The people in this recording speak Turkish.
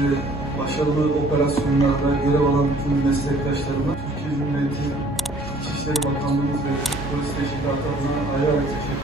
ve başarılı operasyonlarda görev alan bütün meslektaşlarıma, Türkiye Cumhuriyeti İçişleri Bakanlığımız ve Polis Teşkilatı adına ayrı ayrı teşekkür